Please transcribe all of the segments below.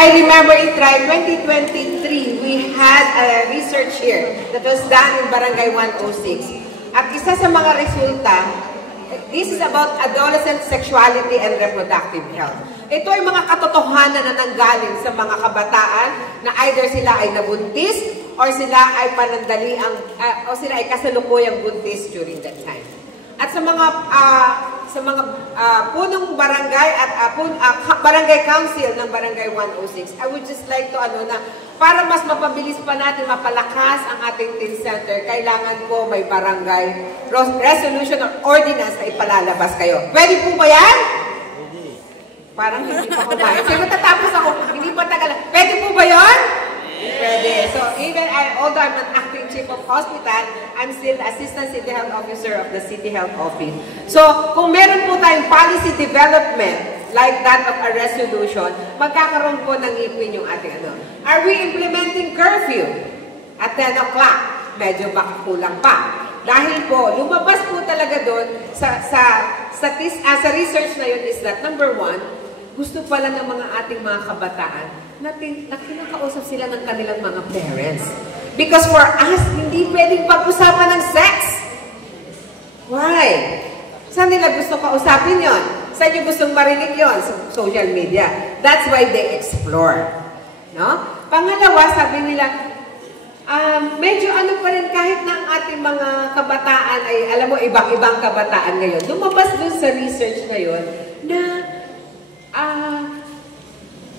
I remember it right, 2023, we had a research here that was done in Barangay 106. At isa sa mga resulta, this is about adolescent sexuality and reproductive health. Ito ay mga katotohanan na nanggaling sa mga kabataan na either sila ay nabuntis or sila ay panandaliang o sila ay kasalukuyang buntis during that time. At sa mga punong barangay at barangay council ng Barangay 106, I would just like to na para mas mapabilis pa natin mapalakas ang ating teen center, kailangan po may barangay resolution or ordinance na ipalalabas kayo. Pwede po ba yan? Parang hindi pa ko tayo. Sige, matatapos ako. Hindi pa tagal. Pwede po ba yun? Pwede. So, even although I'm an acting chief of hospital, I'm still Assistant City Health Officer of the City Health Office. So, kung meron po tayong policy development like that of a resolution, magkakaroon po ng ipin yung ating Are we implementing curfew at 10 o'clock? Medyo baka kulang pa. Dahil po, lumabas po talaga doon sa research na yun is that number one, gusto pala ng mga ating mga kabataan na kinakausap sila ng kanilang mga parents. Because for us, hindi pwedeng pag-usapan ng sex. Why? Saan nila gusto kausapin yon? Saan nyo gustong marinig yon? Sa social media. That's why they explore. No? Pangalawa, sabi nila, medyo pa rin kahit na ang ating mga kabataan ay, alam mo, ibang-ibang kabataan ngayon. Lumabas dun sa research ngayon na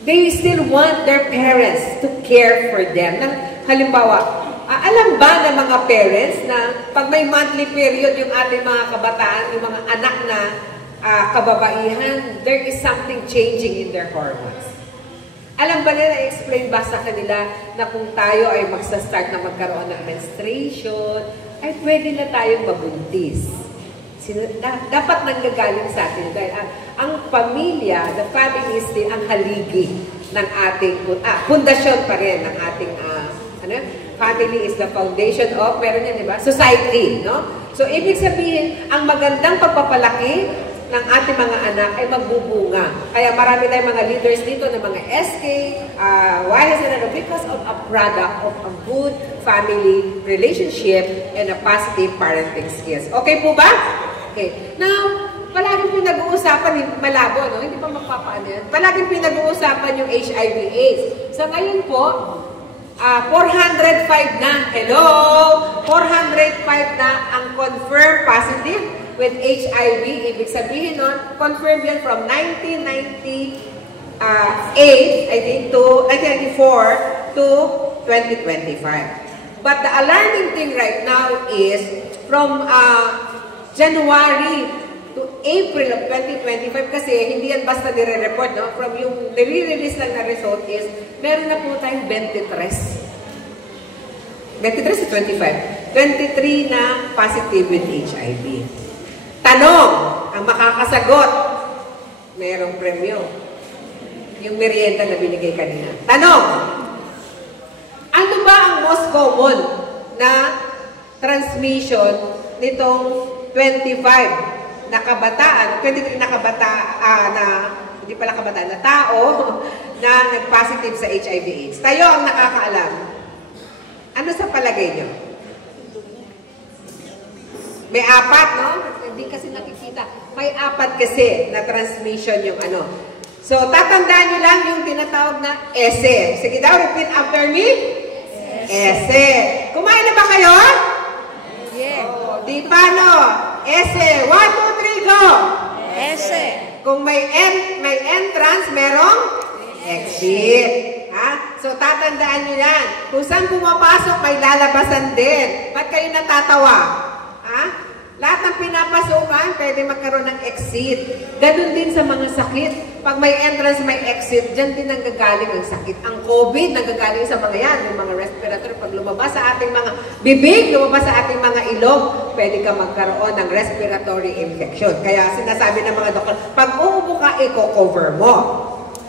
they still want their parents to care for them. Halimbawa, alam ba ng mga parents na pag may monthly period yung ating mga kabataan, yung mga anak na kababaihan, there is something changing in their hormones. Alam ba nila, explain ba sa kanila na kung tayo ay magsa-start na magkaroon ng menstruation, ay pwede na tayong mabuntis. Dapat nanggagaling sa atin dahil ang pamilya, the family is still ang haligi ng ating pundasyon pa rin ng ating family is the foundation of, meron yan, di ba? Society, no? So, ibig sabihin, ang magandang pagpapalaki ng ating mga anak ay magbubunga. Kaya marami tayong mga leaders dito ng mga SK, because of a product of a good family relationship and a positive parenting skills. Okay po ba? Okay. Now, palaging pinag-uusapan, malabo, no? Hindi pa magpapaano yan. Palaging pinag-uusapan yung HIV/AIDS. So, ngayon po, 405 na. Hello! 405 na ang confirmed positive with HIV. Ibig sabihin nun, confirmed yan from 1998, I think, to 1994 to 2025. But the alarming thing right now is from January to April of 2025, kasi hindi yan basta nire-report, no? From yung nire-release lang na result is, meron na po tayong 23 to 25. 23 na positive with HIV. Tanong, ang makakasagot, merong premyo. Yung merienda na binigay kanina. Tanong, ano ba ang most common na transmission nitong 25 na kabataan, 23 na kabataan na, hindi pala kabataan, na tao na nag-positive sa HIV/AIDS? Tayo ang nakakaalam. Ano sa palagay nyo? May apat, no? Hindi kasi nakikita. May apat kasi na transmission yung So, tatandaan nyo lang yung tinatawag na ESE. Sige daw, repeat after me. ESE. Kumain na ba kayo? Yeah. Oh, di paano? ESE. 1, 2, 3, go! ESE. Kung may entrance, merong exit. Ha? So, tatandaan nyo yan. Kung saan pumapasok, may lalabasan din. Ba't kayo natatawa? Ha? Lahat ng pinapasukan, pwede magkaroon ng exit. Ganun din sa mga sakit. Pag may entrance, may exit, dyan din nanggagaling ang sakit. Ang COVID, nanggagaling sa mga yan, yung mga respiratory. Pag lumabas sa ating mga bibig, lumabas sa ating mga ilong, pwede ka magkaroon ng respiratory infection. Kaya sinasabi ng mga doktor, pag uubo ka, i-cover mo.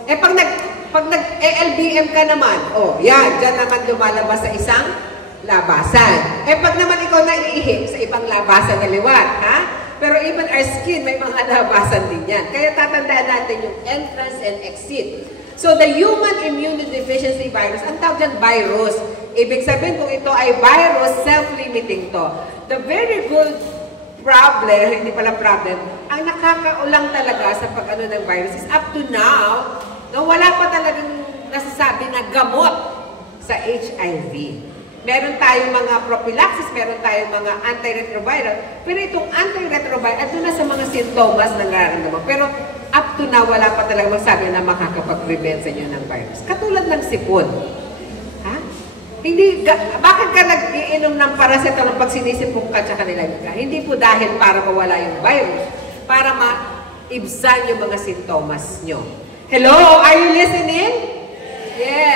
Eh, pag nag-LBM ka naman, yan, dyan naman lumalabas sa isang labasan. Eh, pag naman ikaw naiihi sa ibang labasan na liwat, ha? Pero even our skin, may mga labasan din yan. Kaya tatandaan natin yung entrance and exit. So, the human immunodeficiency virus, ang tawag dyan, virus. Ibig sabihin kung ito ay virus, self-limiting to. The very good problem, hindi pala problem, ang nakakaulang talaga sa pag-ano ng virus is up to now, no, wala pa talagang nasasabi na gamot sa HIV. Meron tayong mga prophylaxis, meron tayong mga antiretroviral, pero itong antiretroviral, ito na sa mga sintomas na nararamdaman. Pero up to now, wala pa talagang magsabi na makakapag-prevent sa inyo ng virus. Katulad ng sipon. Ha? Hindi, bakit ka nag-iinom ng paracetamol pag sinisipong ka tsaka nilagay ka? Hindi po dahil para mawala yung virus, para maibsan yung mga sintomas nyo. Hello? Are you listening? Yes.